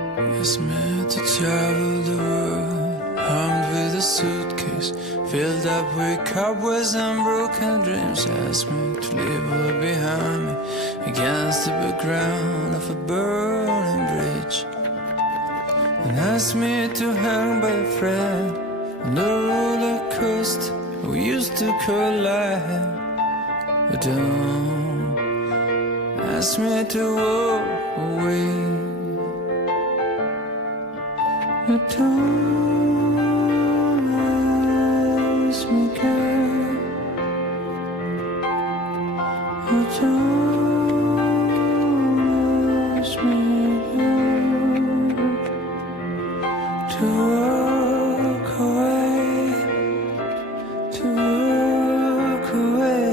It's meant to travel the world, armed with a suitcase filled up with cobwebs and broken dreams. Ask me to leave all behind me against the background of a burning bridge, and ask me to hang by a thread on the roller coaster we used to collide. But don't ask me to walk away. But don't ask me, girl. But don't ask me, girl, to walk away, to walk away.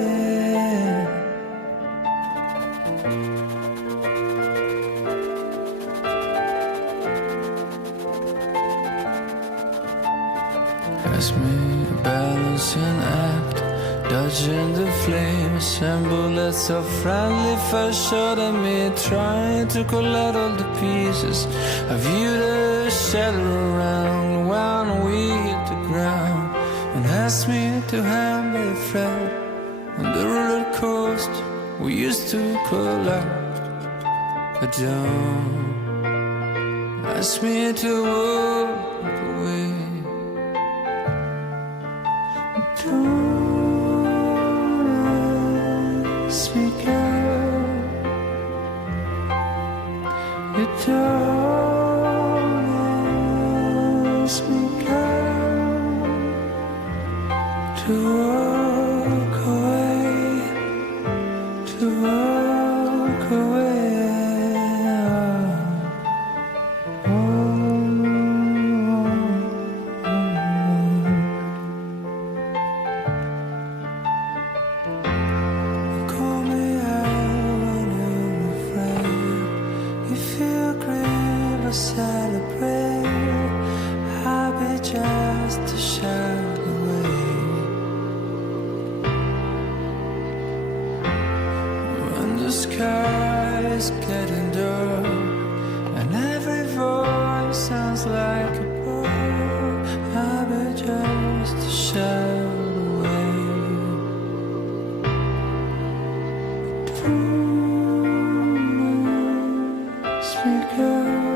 Ask me a balancing act, dodging the flames and bullets of friendly fire shot at me, trying to collect all the pieces. I view the shadow around when we hit the ground, and ask me to hang by a thread on the roller coaster we used to collide. But don't ask me to walk away. Don't ask me, girl. You don't ask me, girl, to walk away, to walk away. Celebrate, I'll be just a shadow away. When the sky is getting dark and every voice sounds like a bird, I'll be just a shadow away. Don't ask me, girl.